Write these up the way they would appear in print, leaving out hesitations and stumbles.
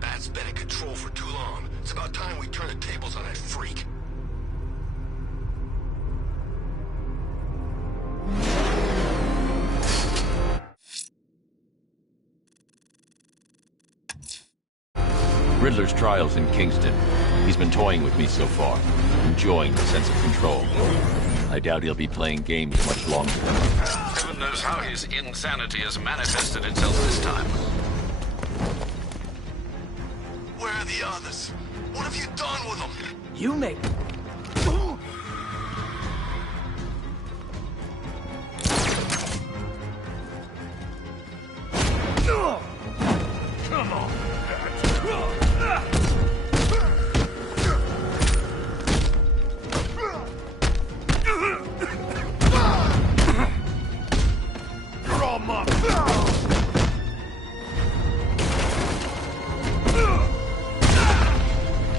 Bat's been in control for too long. It's about time we turn the tables on that freak. Riddler's trial's in Kingston. He's been toying with me so far, enjoying the sense of control. I doubt he'll be playing games much longer. Heaven knows how his insanity has manifested itself this time. Where are the others? What have you done with them? You make... Come on! You're all mine!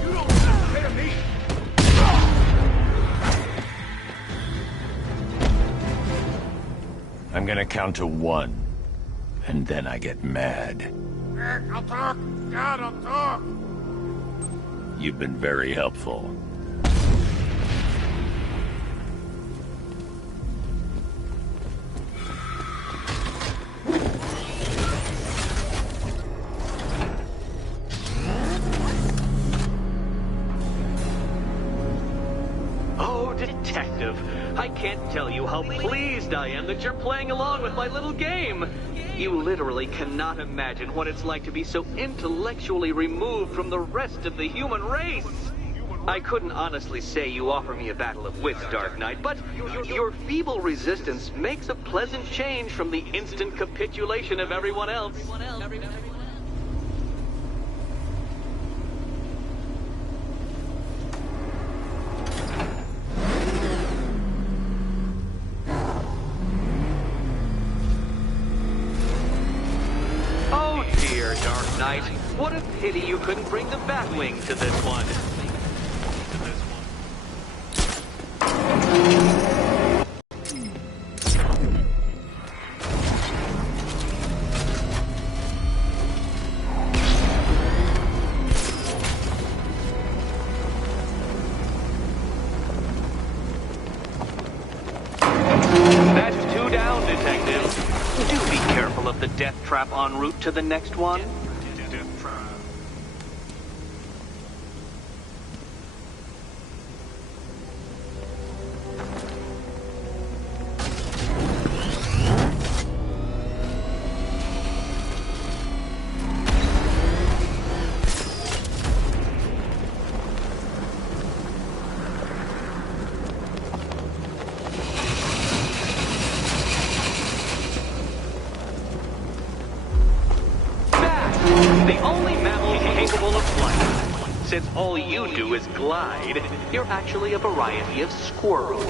You don't spare me! I'm gonna count to 1, and then I get mad. I'll talk! God, I'll talk! You've been very helpful. Oh, Detective, I can't tell you how pleased I am that you're playing along with my little game. You literally cannot imagine what it's like to be so intellectually removed from the rest of the human race. I couldn't honestly say you offer me a battle of wits, Dark Knight, but your feeble resistance makes a pleasant change from the instant capitulation of everyone else. Oh dear, Dark Knight. What a pity you couldn't bring the Batwing to this one. That's 2 down, Detective. Do be careful of the death trap en route to the next one. The only mammal capable of flight. Since all you do is glide, you're actually a variety of squirrel.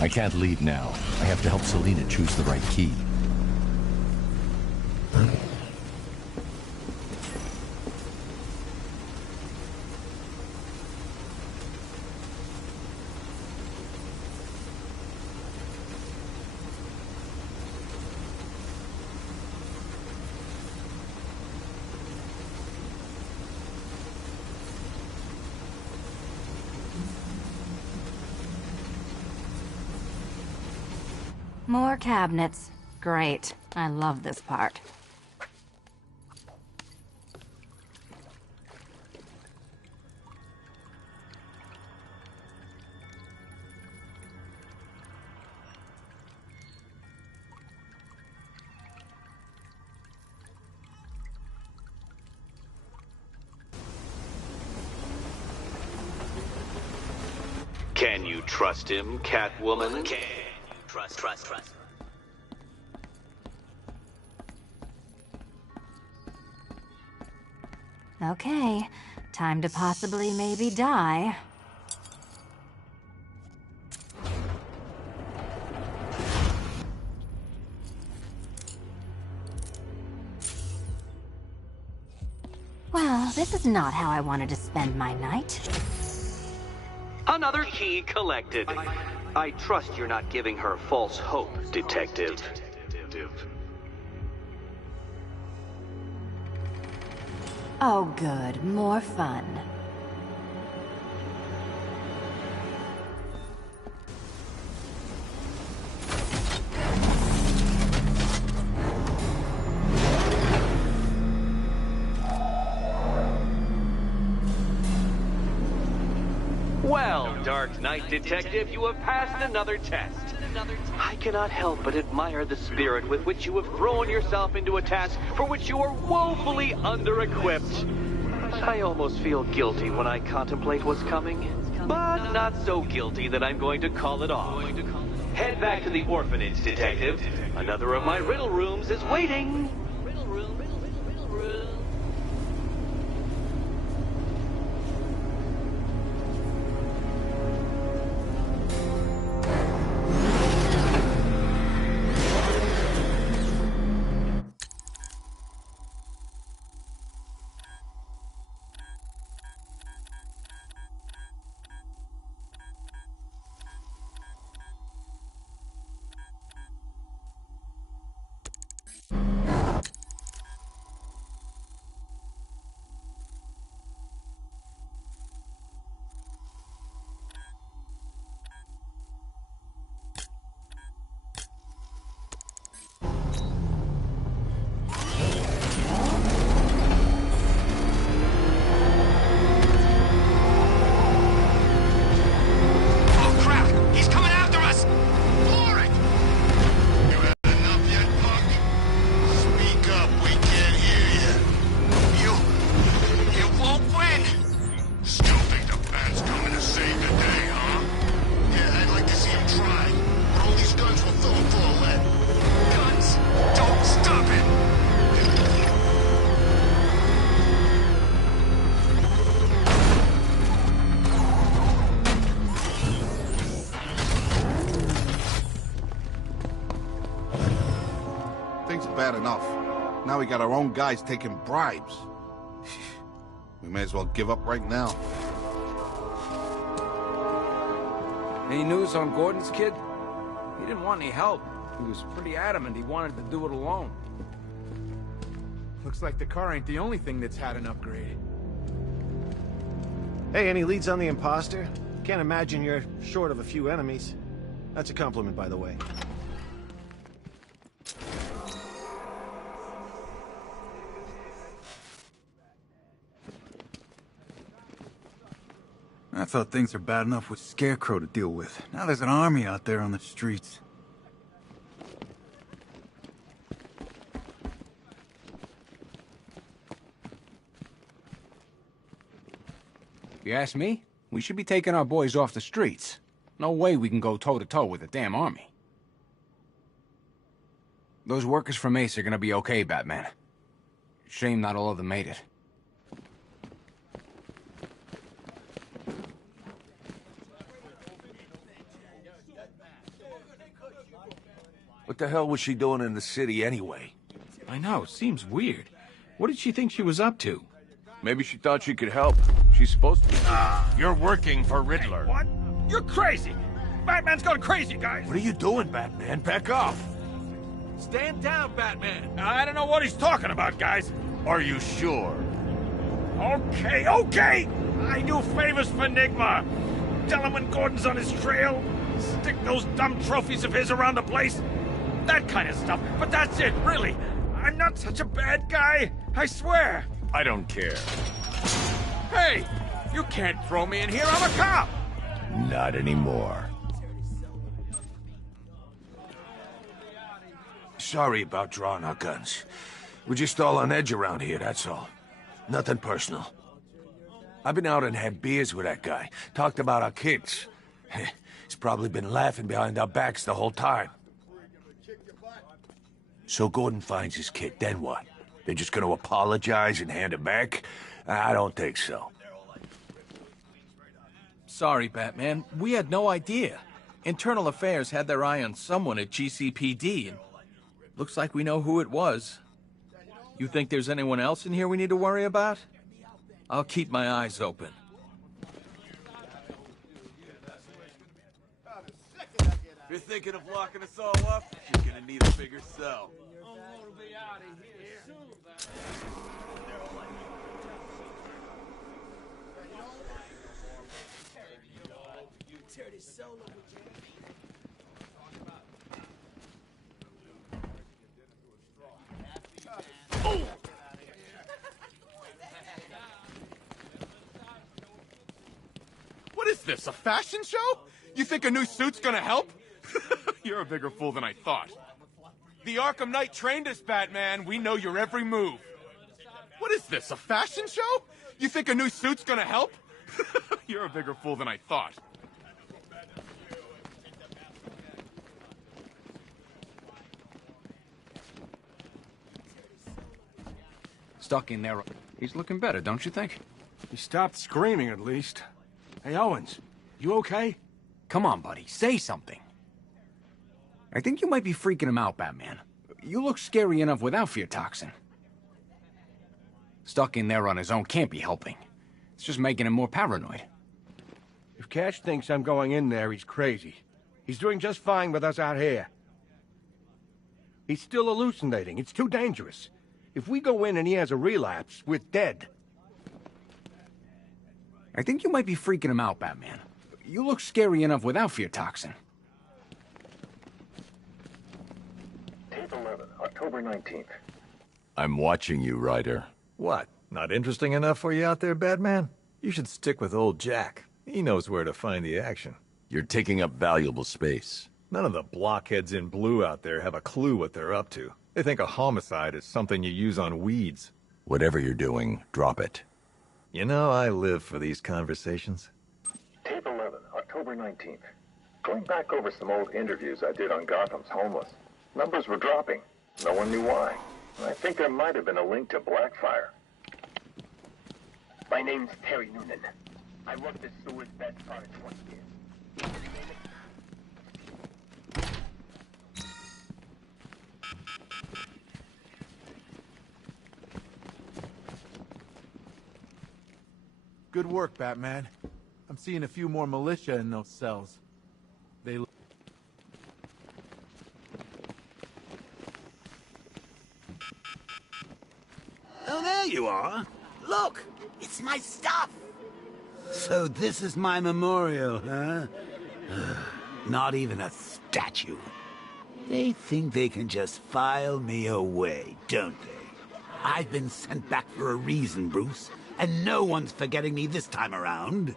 I can't leave now. I have to help Selina choose the right key. More cabinets. Great. I love this part. Can you trust him, Catwoman? Can you trust. Okay. Time to possibly maybe die. Well, this is not how I wanted to spend my night. Another key collected. I trust you're not giving her false hope, Detective. Oh, good. More fun. Well, Dark Knight Detective, you have passed another test. I cannot help but admire the spirit with which you have thrown yourself into a task for which you are woefully under-equipped. I almost feel guilty when I contemplate what's coming, but not so guilty that I'm going to call it off. Head back to the orphanage, Detective. Another of my riddle rooms is waiting. Bad enough. Now we got our own guys taking bribes. We may as well give up right now. Any news on Gordon's kid? He didn't want any help. He was pretty adamant he wanted to do it alone. Looks like the car ain't the only thing that's had an upgrade. Hey, any leads on the imposter? Can't imagine you're short of a few enemies. That's a compliment, by the way. I thought things were bad enough with Scarecrow to deal with. Now there's an army out there on the streets. If you ask me, we should be taking our boys off the streets. No way we can go toe-to-toe with a damn army. Those workers from Ace are gonna be okay, Batman. Shame not all of them made it. What the hell was she doing in the city anyway? I know, seems weird. What did she think she was up to? Maybe she thought she could help. She's supposed to be. You're working for Riddler. Hey, what? You're crazy! Batman's gone crazy, guys! What are you doing, Batman? Back off! Stand down, Batman! I don't know what he's talking about, guys. Are you sure? Okay, okay! I do favors for Enigma. Tell him when Gordon's on his trail. Stick those dumb trophies of his around the place. That kind of stuff. But that's it, really. I'm not such a bad guy. I swear. I don't care. Hey! You can't throw me in here. I'm a cop! Not anymore. Sorry about drawing our guns. We're just all on edge around here, that's all. Nothing personal. I've been out and had beers with that guy. Talked about our kids. He's probably been laughing behind our backs the whole time. So Gordon finds his kid, then what? They're just gonna apologize and hand it back? I don't think so. Sorry, Batman. We had no idea. Internal Affairs had their eye on someone at GCPD, and looks like we know who it was. You think there's anyone else in here we need to worry about? I'll keep my eyes open. If you're thinking of locking us all up, you're gonna need a bigger cell. What is this, a fashion show? You think a new suit's gonna help? You're a bigger fool than I thought. The Arkham Knight trained us, Batman. We know your every move. What is this, a fashion show? You think a new suit's gonna help? You're a bigger fool than I thought. Stuck in there. He's looking better, don't you think? He stopped screaming, at least. Hey, Owens, you okay? Come on, buddy, say something. I think you might be freaking him out, Batman. You look scary enough without fear toxin. Stuck in there on his own can't be helping. It's just making him more paranoid. If Cash thinks I'm going in there, he's crazy. He's doing just fine with us out here. He's still hallucinating. It's too dangerous. If we go in and he has a relapse, we're dead. I think you might be freaking him out, Batman. You look scary enough without fear toxin. Tape 11, October 19th. I'm watching you, Ryder. What? Not interesting enough for you out there, Batman? You should stick with old Jack. He knows where to find the action. You're taking up valuable space. None of the blockheads in blue out there have a clue what they're up to. They think a homicide is something you use on weeds. Whatever you're doing, drop it. You know, I live for these conversations. Tape 11, October 19th. Going back over some old interviews I did on Gotham's homeless. Numbers were dropping. No one knew why. I think there might have been a link to Blackfire. My name's Terry Noonan. I worked at Seward's best for 20 years. Good work, Batman. I'm seeing a few more militia in those cells. They... Oh, there you are. Look, it's my stuff. So this is my memorial, huh? Not even a statue. They think they can just file me away, don't they? I've been sent back for a reason, Bruce, and no one's forgetting me this time around.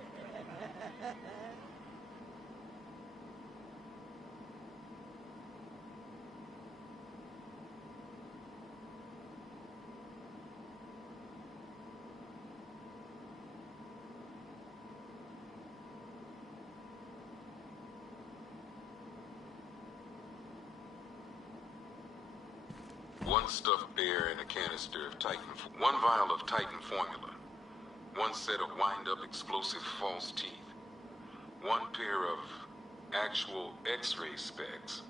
One stuffed bear in a canister of Titan, one vial of Titan formula, one set of wind-up explosive false teeth, one pair of actual X-ray specs,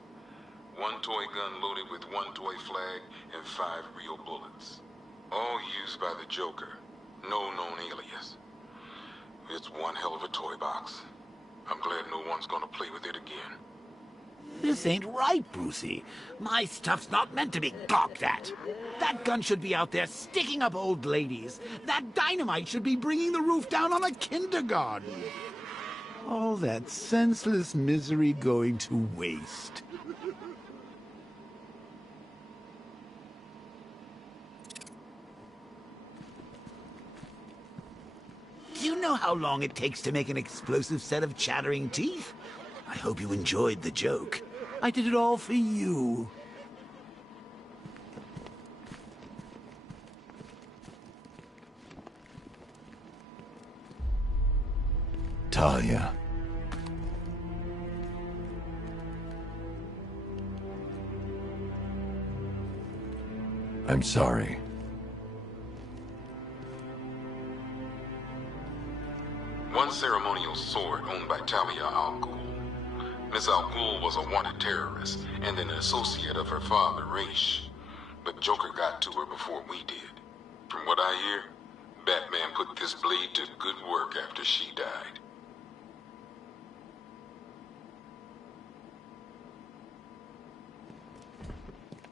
one toy gun loaded with one toy flag, and 5 real bullets. All used by the Joker. No known alias. It's one hell of a toy box. I'm glad no one's gonna play with it again. This ain't right, Brucey. My stuff's not meant to be gawked at. That gun should be out there sticking up old ladies. That dynamite should be bringing the roof down on a kindergarten. All that senseless misery going to waste. Do you know how long it takes to make an explosive set of chattering teeth? I hope you enjoyed the joke. I did it all for you. Talia. I'm sorry. One ceremonial sword owned by Talia al Ghul. Miss Al Ghul was a wanted terrorist and an associate of her father, Raish. But Joker got to her before we did. From what I hear, Batman put this blade to good work after she died.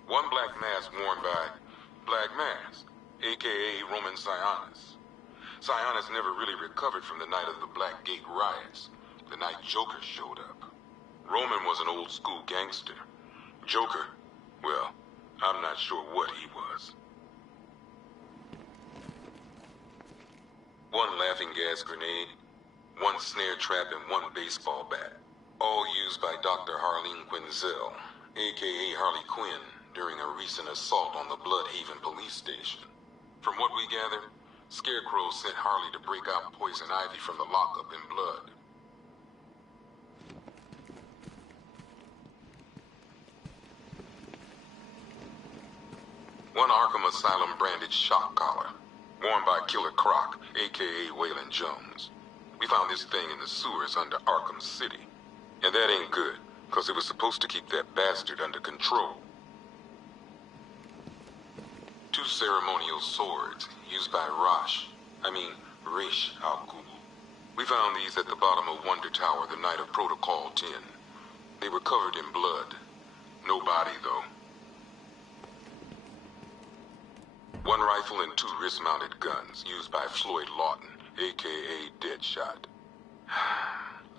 One black mask worn by Black Mask, a.k.a. Roman Sionis. Sionis never really recovered from the night of the Black Gate riots, the night Joker showed up. Roman was an old-school gangster. Joker, well, I'm not sure what he was. One laughing gas grenade, one snare trap, and one baseball bat. All used by Dr. Harleen Quinzel, a.k.a. Harley Quinn, during a recent assault on the Bloodhaven police station. From what we gather, Scarecrow sent Harley to break out Poison Ivy from the lockup in blood. One Arkham Asylum branded shock collar, worn by Killer Croc, a.k.a. Waylon Jones. We found this thing in the sewers under Arkham City. And that ain't good, because it was supposed to keep that bastard under control. 2 ceremonial swords, used by Rish Al Ghul. We found these at the bottom of Wonder Tower the night of Protocol 10. They were covered in blood. No body, though. One rifle and 2 wrist-mounted guns, used by Floyd Lawton, a.k.a. Deadshot.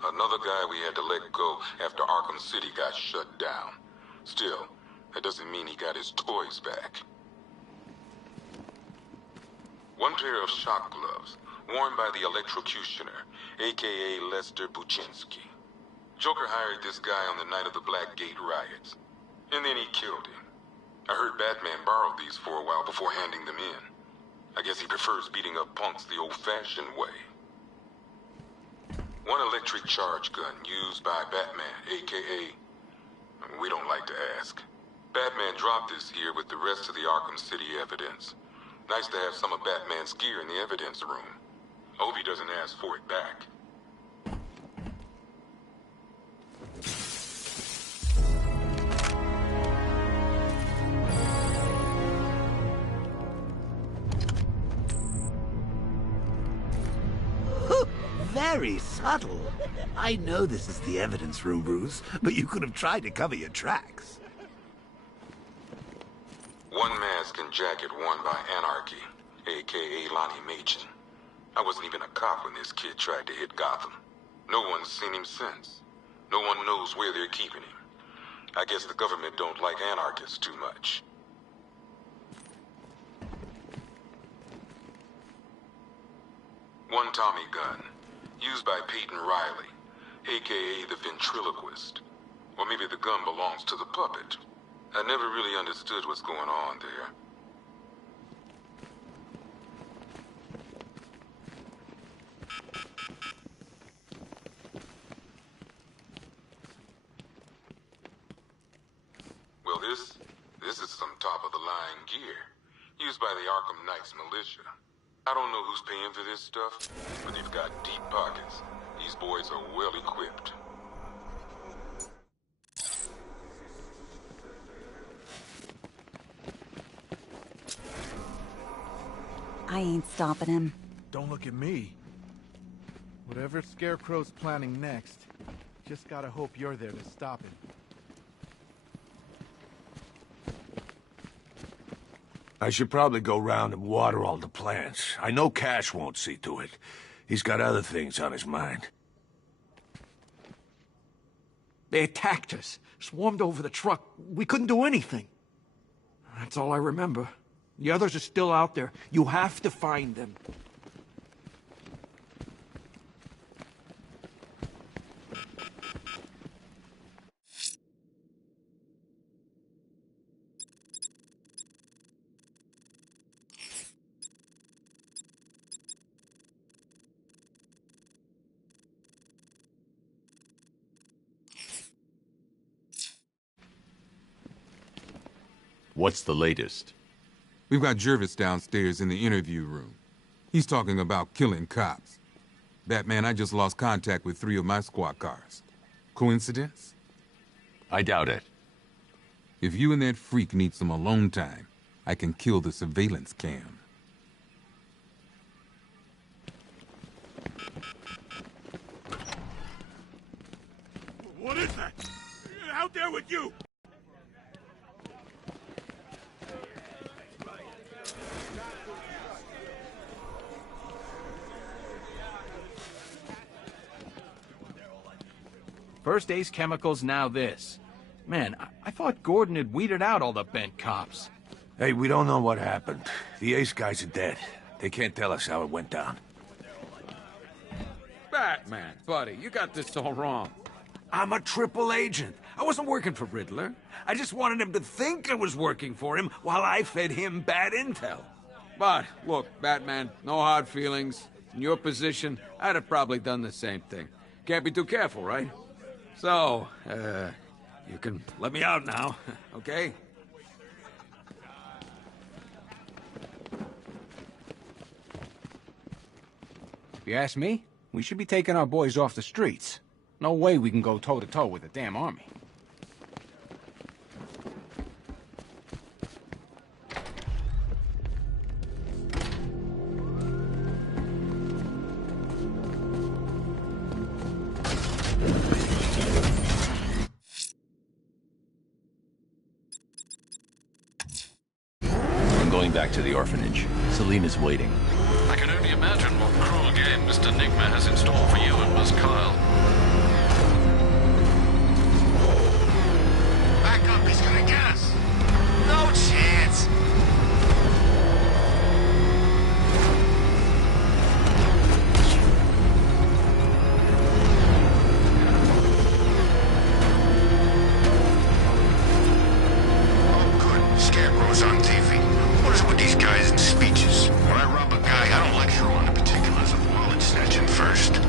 Another guy we had to let go after Arkham City got shut down. Still, that doesn't mean he got his toys back. One pair of shock gloves, worn by the electrocutioner, a.k.a. Lester Buczynski. Joker hired this guy on the night of the Black Gate riots, and then he killed him. I heard Batman borrowed these for a while before handing them in. I guess he prefers beating up punks the old-fashioned way. One electric charge gun used by Batman, a.k.a. We don't like to ask. Batman dropped this here with the rest of the Arkham City evidence. Nice to have some of Batman's gear in the evidence room. Hope he doesn't ask for it back. Very subtle. I know this is the evidence room, Bruce, but you could have tried to cover your tracks. One mask and jacket worn by Anarchy, a.k.a. Lonnie Machin. I wasn't even a cop when this kid tried to hit Gotham. No one's seen him since. No one knows where they're keeping him. I guess the government don't like anarchists too much. One Tommy gun, used by Peyton Riley, a.k.a. the ventriloquist. Or maybe the gun belongs to the puppet. I never really understood what's going on there. Well, this is some top-of-the-line gear, used by the Arkham Knights militia. I don't know who's paying for this stuff, but they've got deep pockets. These boys are well equipped. I ain't stopping him. Don't look at me. Whatever Scarecrow's planning next, just gotta hope you're there to stop him. I should probably go round and water all the plants. I know Cash won't see to it. He's got other things on his mind. They attacked us, swarmed over the truck. We couldn't do anything. That's all I remember. The others are still out there. You have to find them. What's the latest? We've got Jervis downstairs in the interview room. He's talking about killing cops. Batman, I just lost contact with 3 of my squad cars. Coincidence? I doubt it. If you and that freak need some alone time, I can kill the surveillance cam. What is that? Out there with you! First Ace Chemicals, now this. Man, I thought Gordon had weeded out all the bent cops. Hey, we don't know what happened. The Ace guys are dead. They can't tell us how it went down. Batman, buddy, you got this all wrong. I'm a triple agent. I wasn't working for Riddler. I just wanted him to think I was working for him while I fed him bad intel. But, look, Batman, no hard feelings. In your position, I'd have probably done the same thing. Can't be too careful, right? So, you can let me out now, okay? If you ask me, we should be taking our boys off the streets. No way we can go toe-to-toe with a damn army. I'm going back to the orphanage. Selena's waiting. I can only imagine what cruel game Mr. Nigma has in store for you and Miss Kyle. Back up, he's gonna get us. No chance. Oh, good. Scarecrow's on TV. What is it with these guys and speeches? When I rob a guy, I don't lecture him on the particulars of wallet snatching first.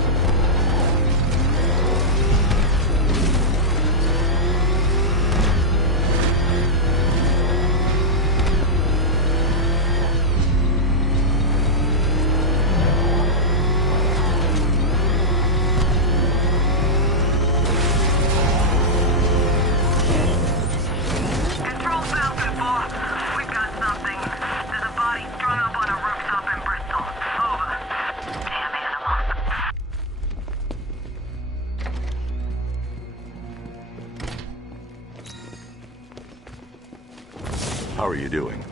Control Falcon 4. We've got something. There's a body strung up on a rooftop in Bristol. Over. Damn animal. How are you doing?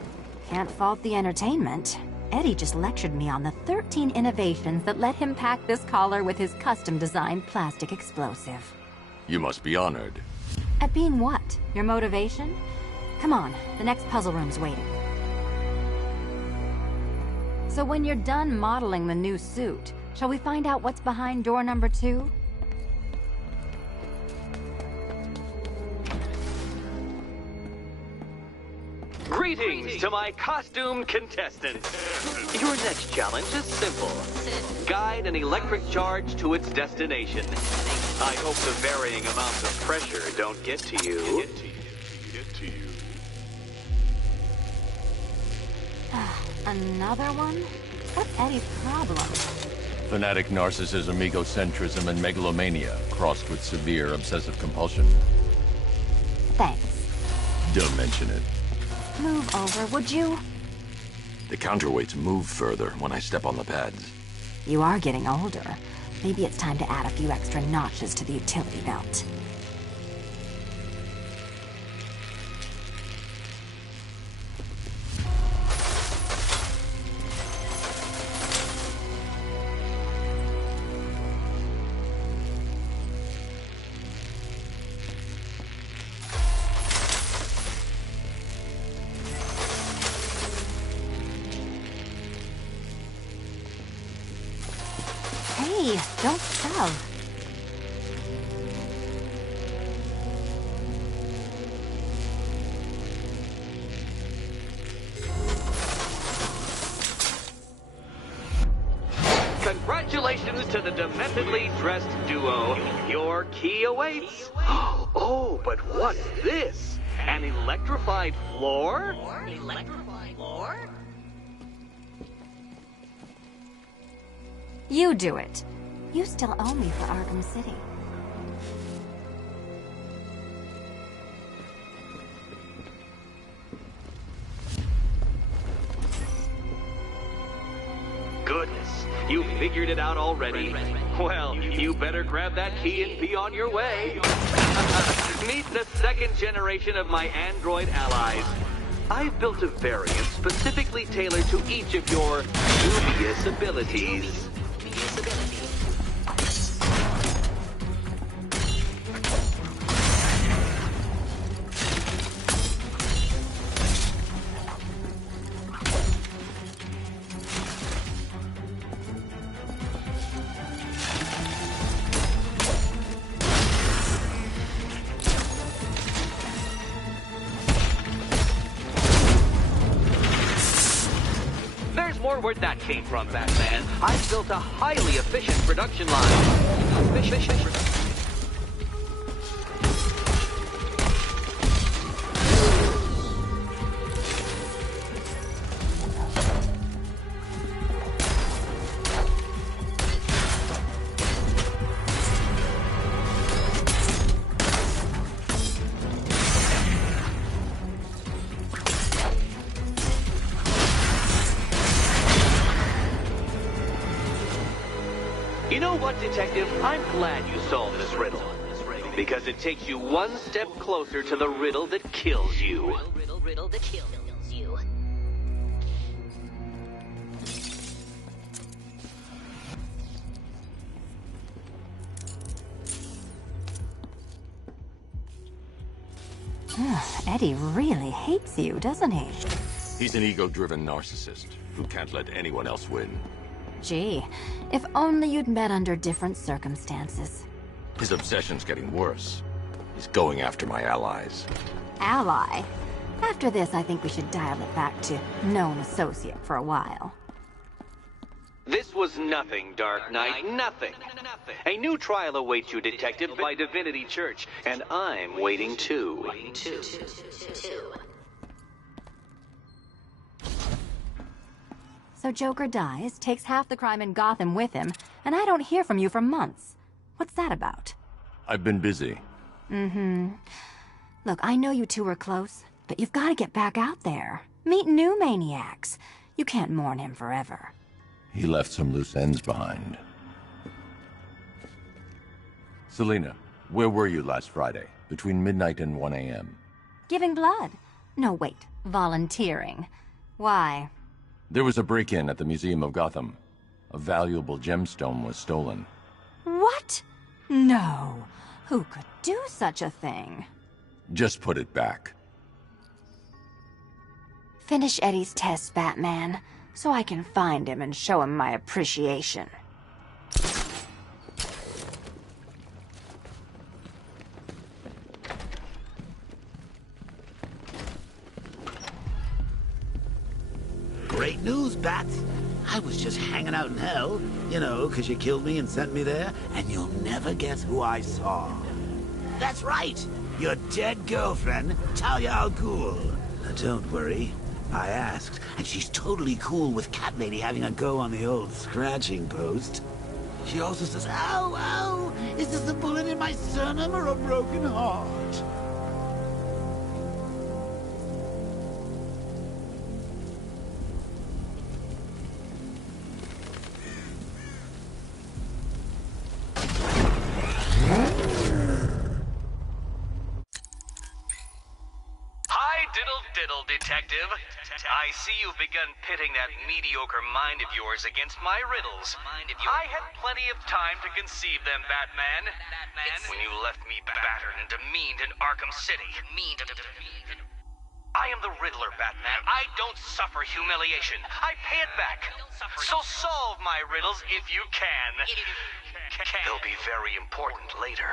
Can't fault the entertainment. Eddie just lectured me on the 13 innovations that let him pack this collar with his custom-designed plastic explosive. You must be honored. At being what? Your motivation? Come on, the next puzzle room's waiting. So when you're done modeling the new suit, shall we find out what's behind door number 2? Greetings to my costumed contestants. Your next challenge is simple. Guide an electric charge to its destination. I hope the varying amounts of pressure don't get to you. Another one? What's Eddie's problem? Fanatic narcissism, egocentrism, and megalomania, crossed with severe obsessive compulsion. Thanks. Don't mention it. Move over, would you? The counterweights move further when I step on the pads. You are getting older. Maybe it's time to add a few extra notches to the utility belt. Hey, don't shove. Congratulations to the dementedly dressed duo. Your key awaits. Oh, but what's this? An electrified floor? Electrified floor? You do it. You still owe me for Arkham City. Goodness, you figured it out already. Well, you better grab that key and be on your way. Meet the second generation of my android allies. I've built a variant specifically tailored to each of your dubious abilities. where that came from, Batman. I've built a highly efficient production line. You know what, Detective? I'm glad you solved this riddle. Because it takes you one step closer to the riddle that kills you. Riddle that kills you. Eddie really hates you, doesn't he? He's an ego-driven narcissist who can't let anyone else win. Gee, if only you'd met under different circumstances. His obsession's getting worse. He's going after my allies. Ally? After this, I think we should dial it back to known associate for a while. This was nothing, Dark Knight, nothing. A new trial awaits you, Detective, by Divinity Church, and I'm waiting too. So Joker dies, takes half the crime in Gotham with him, and I don't hear from you for months. What's that about? I've been busy. Mm-hmm. Look, I know you two were close, but you've got to get back out there. Meet new maniacs. You can't mourn him forever. He left some loose ends behind. Selina, where were you last Friday, between midnight and 1 a.m.? Giving blood. No, wait. Volunteering. Why? There was a break-in at the Museum of Gotham. A valuable gemstone was stolen. What? No. Who could do such a thing? Just put it back. Finish Eddie's test, Batman, so I can find him and show him my appreciation. Great news, Bats. I was just hanging out in hell, you know, because you killed me and sent me there, and you'll never guess who I saw. That's right, your dead girlfriend, Talia al Ghul. Now, don't worry, I asked, and she's totally cool with Cat Lady having a go on the old scratching post. She also says, ow, ow, is this a bullet in my sternum or a broken heart? Detective. I see you've begun pitting that mediocre mind of yours against my riddles. I had plenty of time to conceive them, Batman. When you left me battered and demeaned in Arkham City. I am the Riddler, Batman. I don't suffer humiliation. I pay it back. So solve my riddles if you can. They'll be very important later.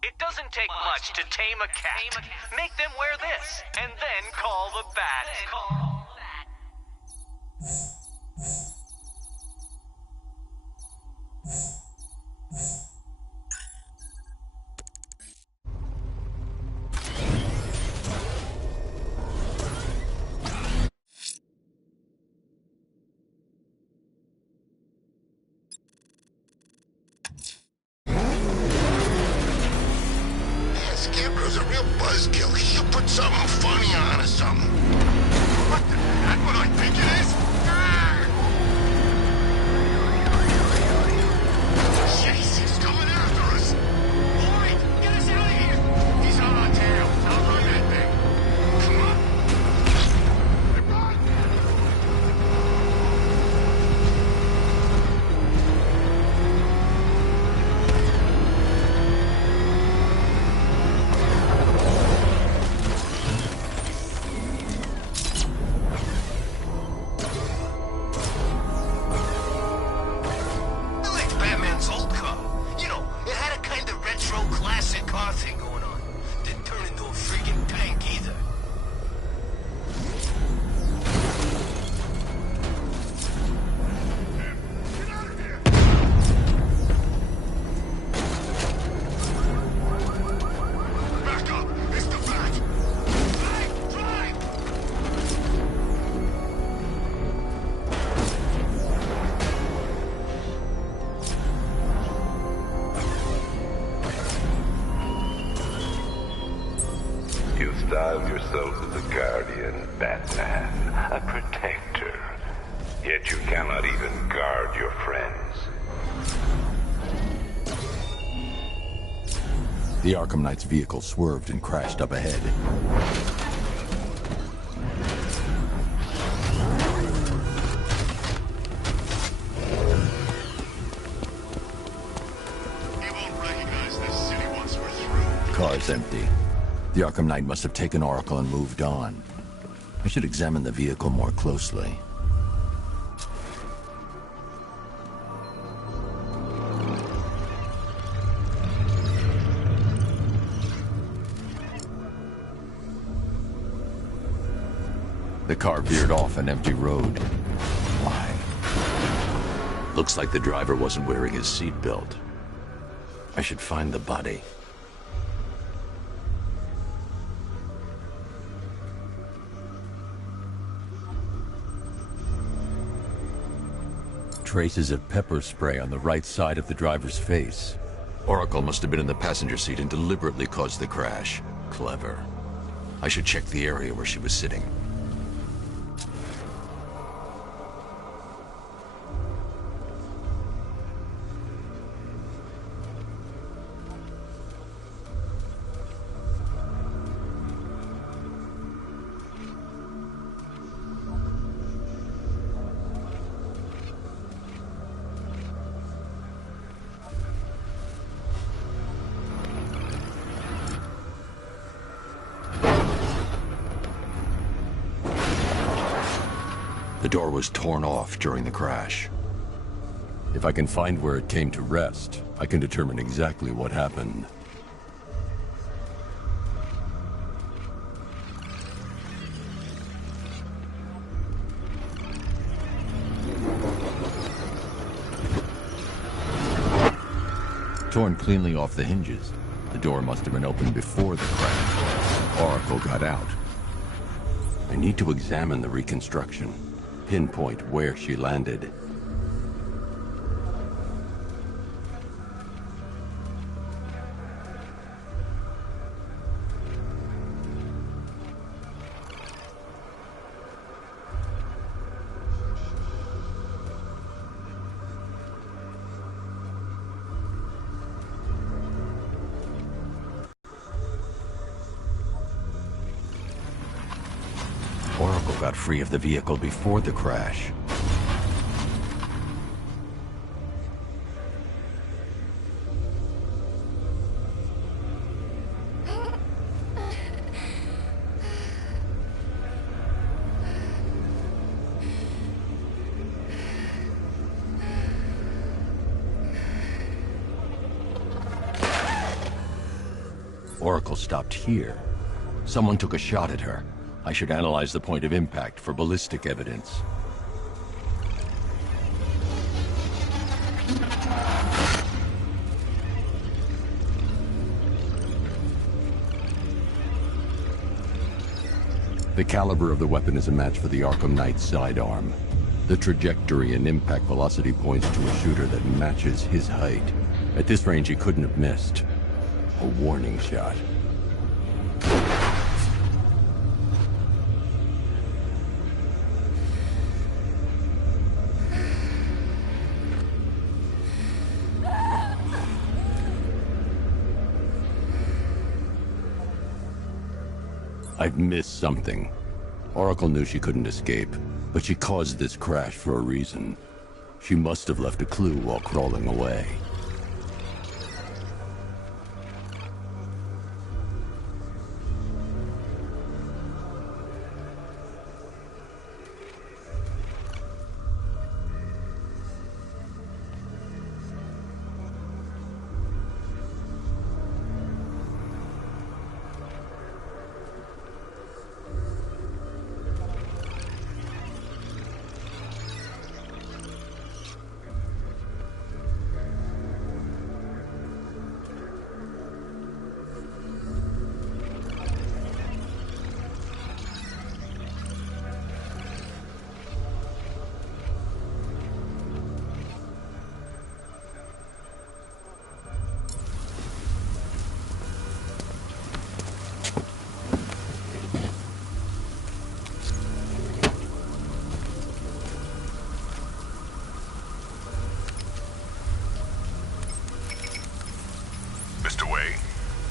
It doesn't take much to tame a cat. Make them wear this, and then call the bat. Scarecrow's a real buzzkill. He should put something funny on or something. What the heck? What I think it is? Jeez, he's coming after us. Lloyd, get us out of here. He's on our tail. Outrun that thing. Come on. Run. styled yourself as a guardian, Batman, a protector. Yet you cannot even guard your friends. The Arkham Knight's vehicle swerved and crashed up ahead. He won't recognize this city once we're through. Car's empty. The Arkham Knight must have taken Oracle and moved on. I should examine the vehicle more closely. The car veered off an empty road. Why? Looks like the driver wasn't wearing his seatbelt. I should find the body. Traces of pepper spray on the right side of the driver's face. Oracle must have been in the passenger seat and deliberately caused the crash. Clever. I should check the area where she was sitting. The door was torn off during the crash. If I can find where it came to rest, I can determine exactly what happened. Torn cleanly off the hinges. The door must have been opened before the crash. Oracle got out. I need to examine the reconstruction. Pinpoint where she landed. Oracle got free of the vehicle before the crash. Oracle stopped here. Someone took a shot at her. I should analyze the point of impact for ballistic evidence. The caliber of the weapon is a match for the Arkham Knight's sidearm. The trajectory and impact velocity points to a shooter that matches his height. At this range, he couldn't have missed. A warning shot. I've missed something. Oracle knew she couldn't escape, but she caused this crash for a reason. She must have left a clue while crawling away.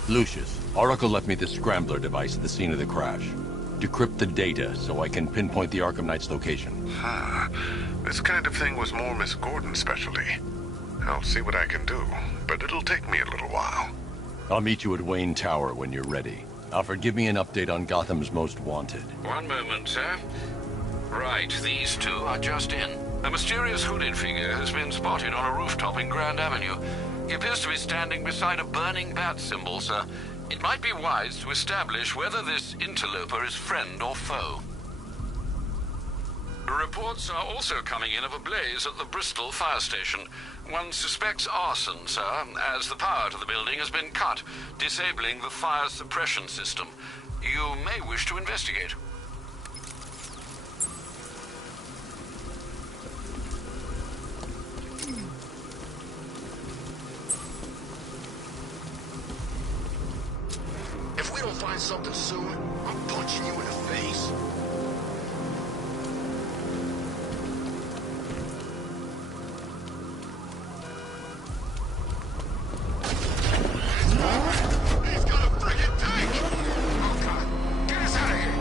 Lucius, Oracle left me the scrambler device at the scene of the crash. Decrypt the data so I can pinpoint the Arkham Knight's location. This kind of thing was more Miss Gordon's specialty. I'll see what I can do, but it'll take me a little while. I'll meet you at Wayne Tower when you're ready. Alfred, give me an update on Gotham's Most Wanted. One moment, sir. Right, these two are just in. A mysterious hooded figure has been spotted on a rooftop in Grand Avenue. He appears to be standing beside a burning bat symbol, sir. It might be wise to establish whether this interloper is friend or foe. Reports are also coming in of a blaze at the Bristol fire station. One suspects arson, sir, as the power to the building has been cut, disabling the fire suppression system. You may wish to investigate. If we don't find something soon, I'm punching you in the face. He's got a friggin' tank! Oh, God. Get us out of here!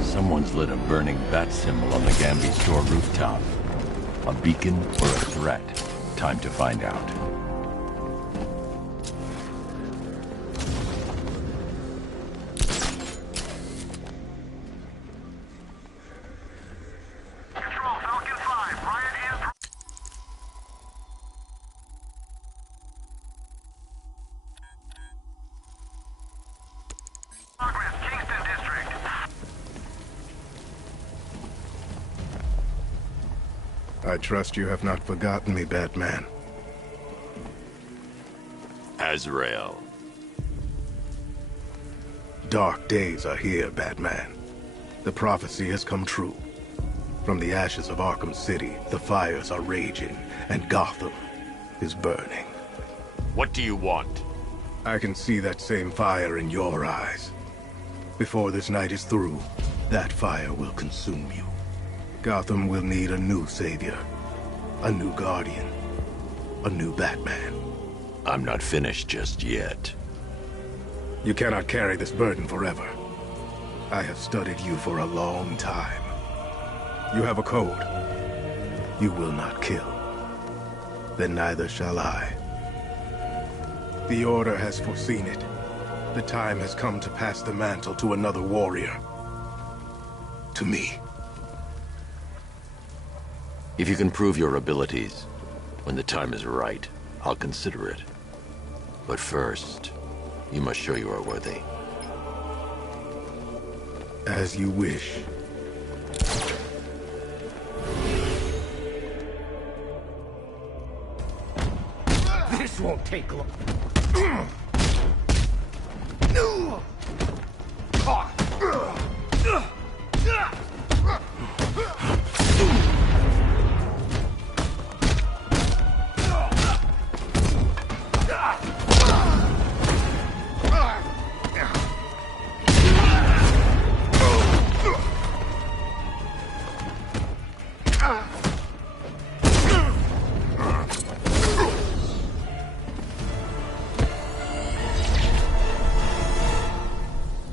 Someone's lit a burning bat symbol on the Gamby store rooftop. A beacon or a threat? Time to find out. I trust you have not forgotten me, Batman. Azrael. Dark days are here, Batman. The prophecy has come true. From the ashes of Arkham City, the fires are raging, and Gotham is burning. What do you want? I can see that same fire in your eyes. Before this night is through, that fire will consume you. Gotham will need a new savior, a new guardian, a new Batman. I'm not finished just yet. You cannot carry this burden forever. I have studied you for a long time. You have a code. You will not kill. Then neither shall I. The Order has foreseen it. The time has come to pass the mantle to another warrior. To me. If you can prove your abilities, when the time is right, I'll consider it. But first, you must show you are worthy. As you wish. This won't take long.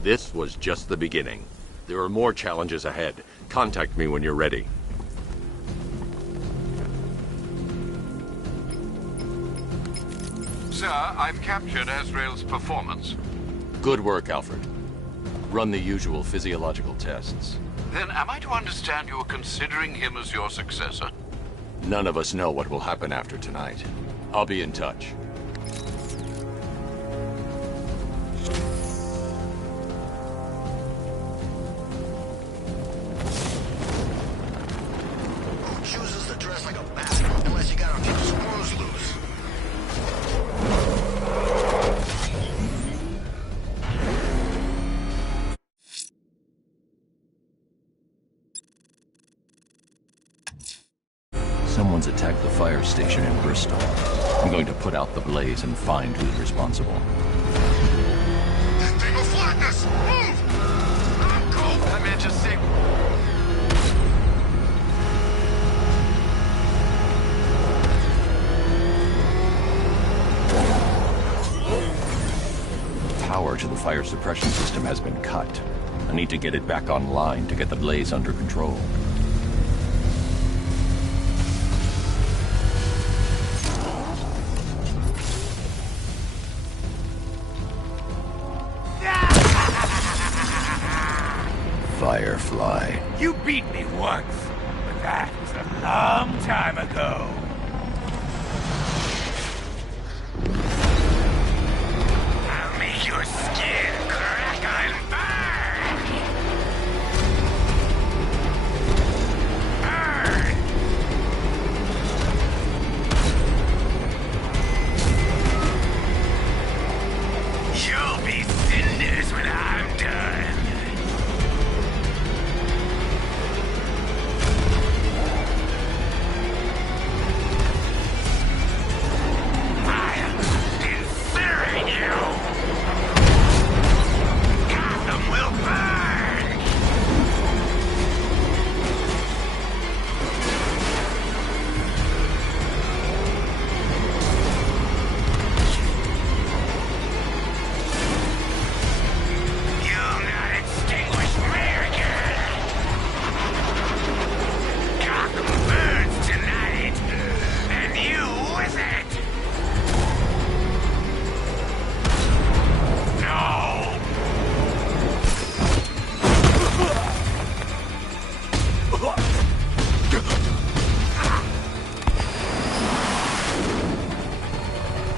This was just the beginning. There are more challenges ahead. Contact me when you're ready. Sir, I've captured Azrael's performance. Good work, Alfred. Run the usual physiological tests. Then am I to understand you're considering him as your successor? None of us know what will happen after tonight. I'll be in touch. Who chooses to dress like a bat unless you got a few screws loose? Someone's attacked the fire station in Bristol. I'm going to put out the blaze and find who's responsible. They will flatten us! Move! I'm cold! That man just saved... Power to the fire suppression system has been cut. I need to get it back online to get the blaze under control. Firefly. You beat me once, but that was a long time ago. I'll make your skin crackle and burn! Burn! You'll be cinders when I'm done.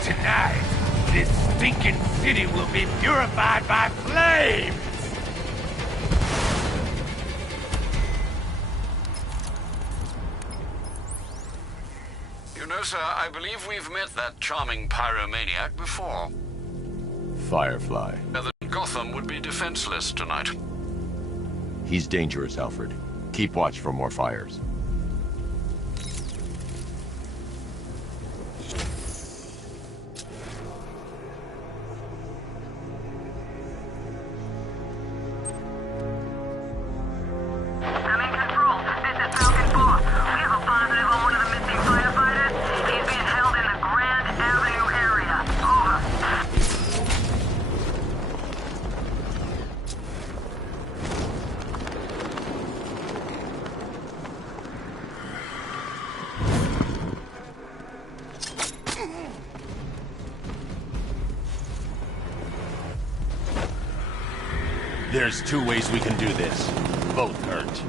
Tonight, this stinking city will be purified by flames! You know, sir, I believe we've met that charming pyromaniac before. Firefly. That Gotham would be defenseless tonight. He's dangerous, Alfred. Keep watch for more fires. I'm in control. This is Falcon 4. We have a positive on one of the missing firefighters. He's being held in the Grand Avenue area. Over. There's two ways we can do this. Both hurt.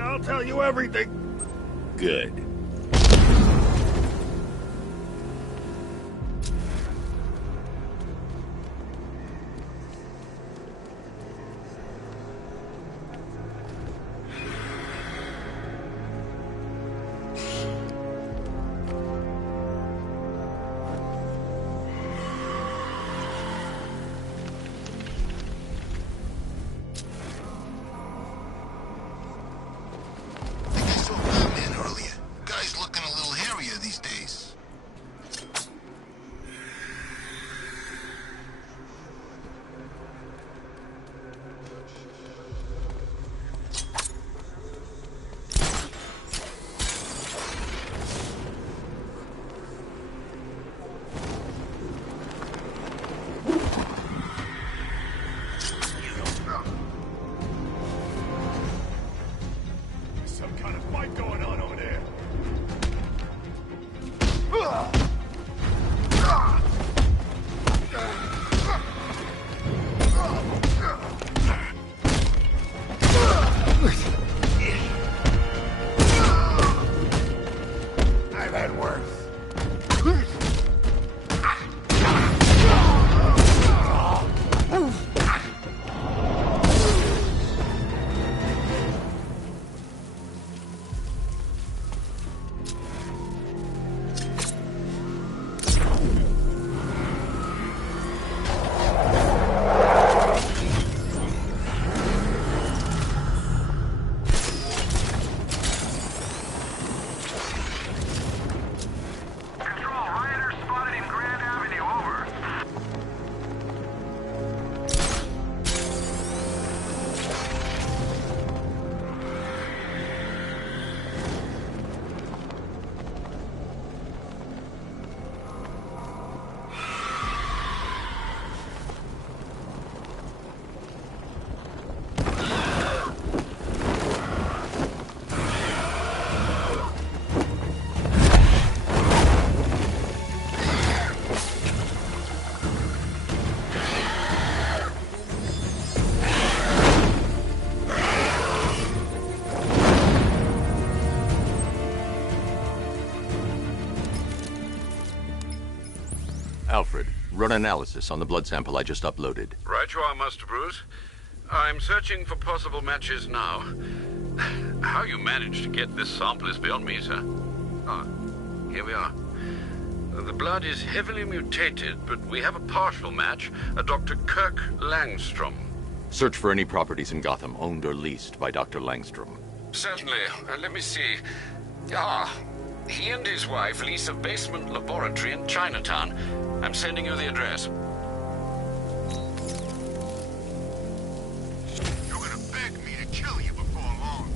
I'll tell you everything. Good. Run analysis on the blood sample I just uploaded. Right you are, Master Bruce. I'm searching for possible matches now. How you managed to get this sample is beyond me, sir. Ah, here we are. The blood is heavily mutated, but we have a partial match, a Dr. Kirk Langstrom. Search for any properties in Gotham owned or leased by Dr. Langstrom. Certainly. Let me see. Ah, he and his wife lease a basement laboratory in Chinatown. I'm sending you the address. You're gonna beg me to kill you before long.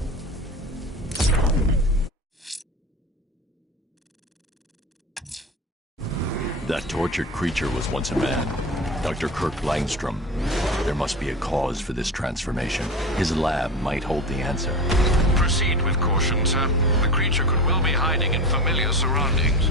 That tortured creature was once a man. Dr. Kirk Langstrom. There must be a cause for this transformation. His lab might hold the answer. Proceed with caution, sir. The creature could well be hiding in familiar surroundings.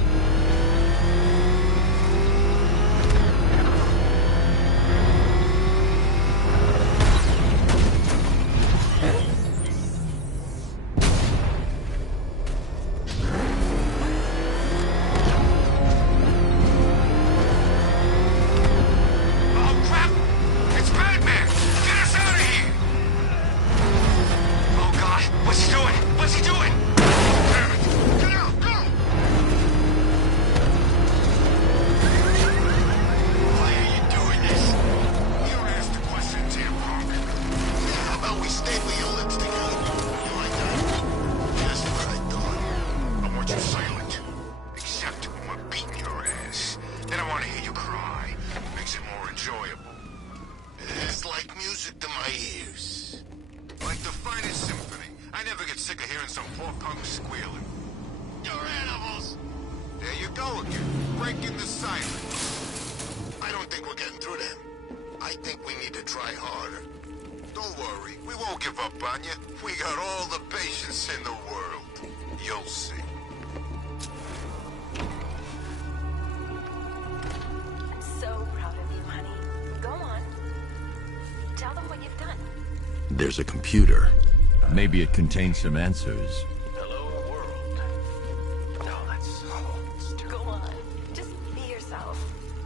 There's a computer. Maybe it contains some answers. Hello, world. No, that's... Go on. Just be yourself.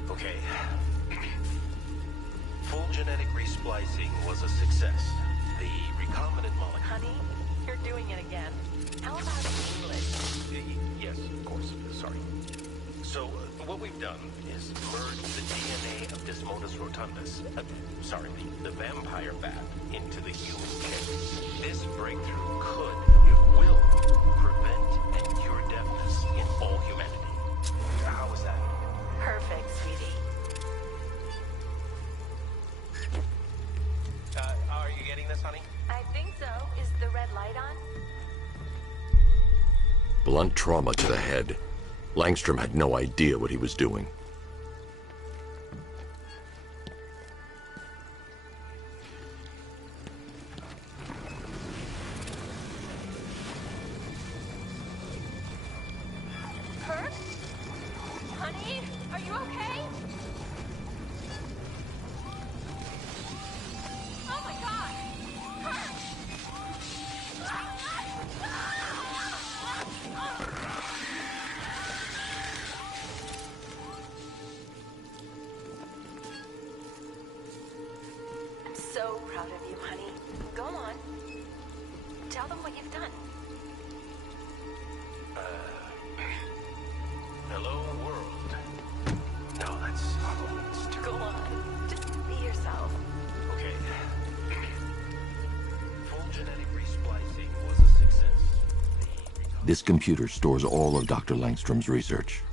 Okay. Full genetic resplicing was a success. The recombinant molecule... Honey, you're doing it again. How about English? Yes, of course. Sorry. So, what we've done is merge the DNA of Desmodus rotundus, the vampire bat, into the human case. This breakthrough could, it will, prevent and cure deafness in all humanity. How was that? Perfect, sweetie. Are you getting this, honey? I think so. Is the red light on? Blunt trauma to the head. Langstrom had no idea what he was doing. Kirk? Honey, are you okay? Oh my God! Kirk! I'm so proud of you, honey. Go on. Tell them what you've done. Hello, world. No, that's... Go on. Just be yourself. Okay. Full genetic resplicing was a success. This computer stores all of Dr. Langstrom's research.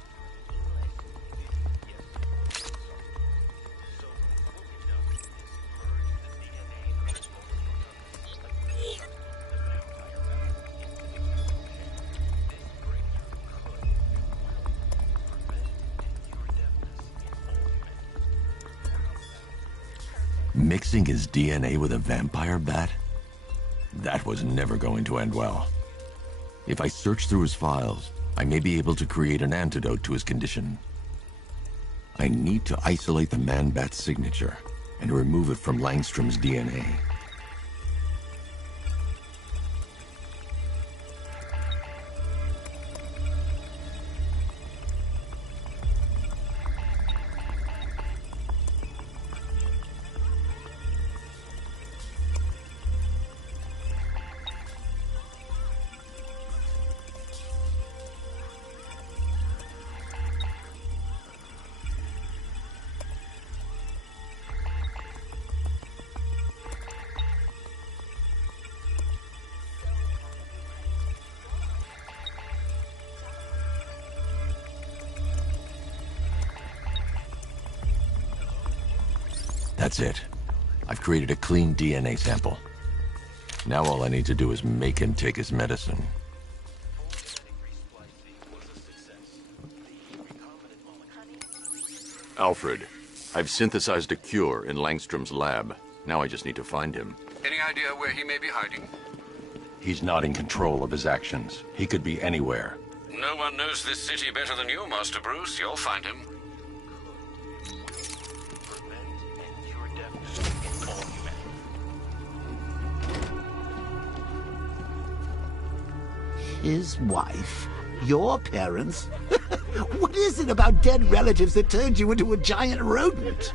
Mixing his DNA with a vampire bat? That was never going to end well. If I search through his files, I may be able to create an antidote to his condition. I need to isolate the man-bat's signature and remove it from Langstrom's DNA. That's it. I've created a clean DNA sample. Now all I need to do is make him take his medicine. Alfred, I've synthesized a cure in Langstrom's lab. Now I just need to find him. Any idea where he may be hiding? He's not in control of his actions. He could be anywhere. No one knows this city better than you, Master Bruce. You'll find him. His wife? Your parents? What is it about dead relatives that turned you into a giant rodent?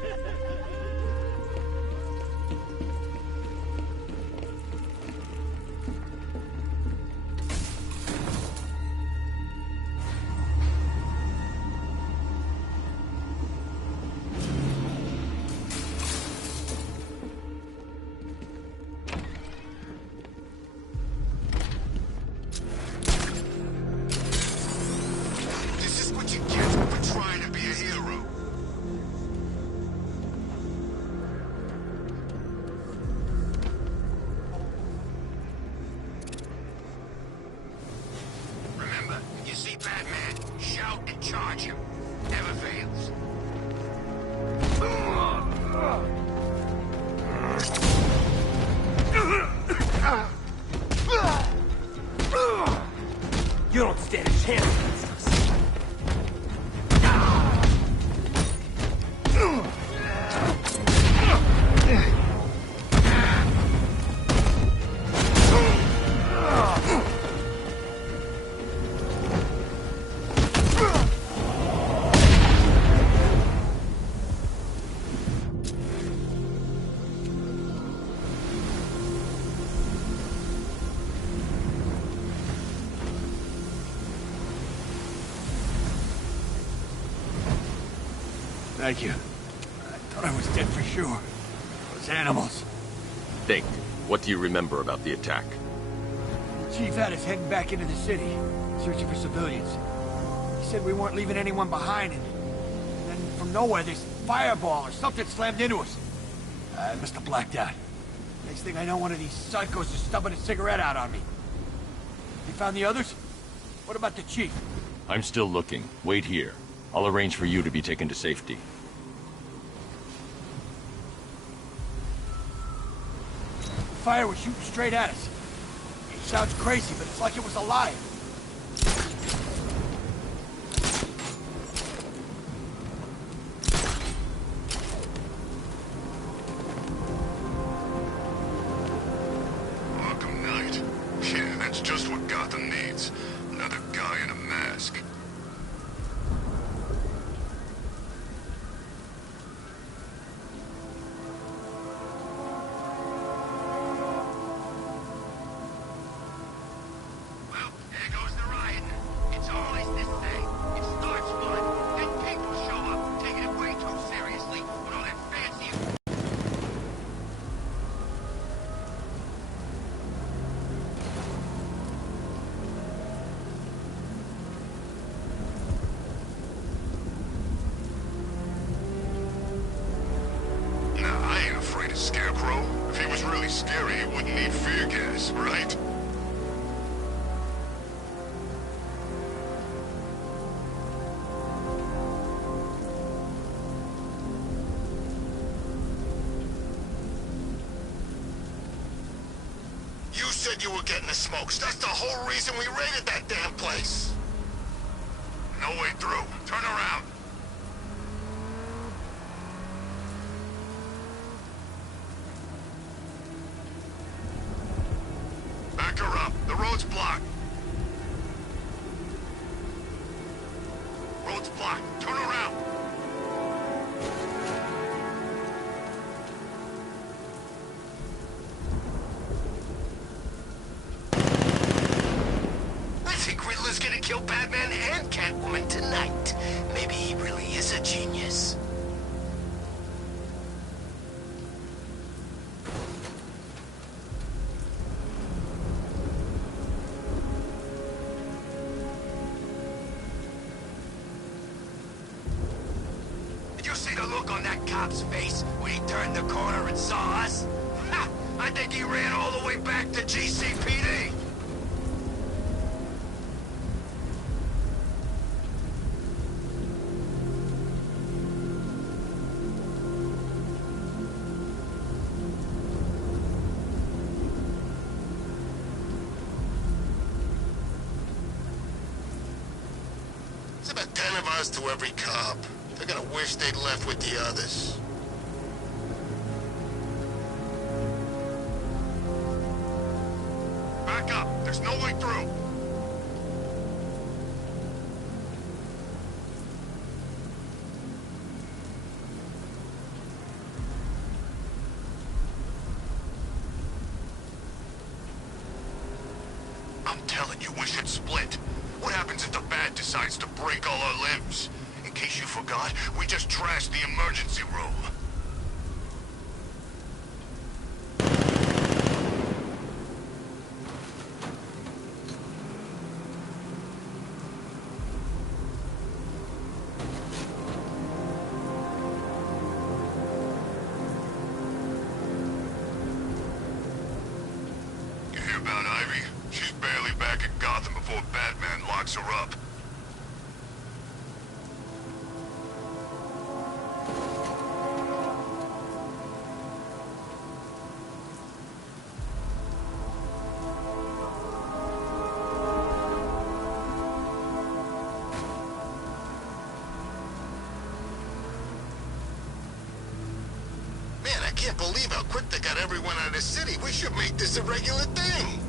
You don't stand a chance against us. Thank you. I thought I was dead for sure. Those animals. Think. What do you remember about the attack? The chief had us heading back into the city, searching for civilians. He said we weren't leaving anyone behind, and then from nowhere, this fireball or something slammed into us. I must have blacked out. Next thing I know, one of these psychos is stubbing a cigarette out on me. You found the others? What about the chief? I'm still looking. Wait here. I'll arrange for you to be taken to safety. Fire was shooting straight at us. It sounds crazy, but it's like it was alive. Arkham Knight. Yeah, that's just what Gotham needs. Another guy in a mask. Scarecrow? If he was really scary, he wouldn't need fear gas, right? You said you were getting the smokes. That's the whole reason we raided that damn place. No way through. Turn around. Back her up. The road's blocked. Road's blocked. Turn around. I think Riddler's gonna kill Batman and Catwoman tonight. Maybe he really is a genius. Did you see see the look on that cop's face when he turned the corner and saw us? Ha! I think he ran all the way back to GCPD. It's about 10 of us to every cop. They're gonna wish they'd left with the others. Back up. There's no way through. I'm telling you, we should split. What happens if the Bat decides to break all our limbs? In case you forgot, we just trashed the emergency room. You hear about Ivy? She's barely back in Gotham before Batman locks her up. Man, I can't believe how quick they got everyone out of the city. We should make this a regular thing.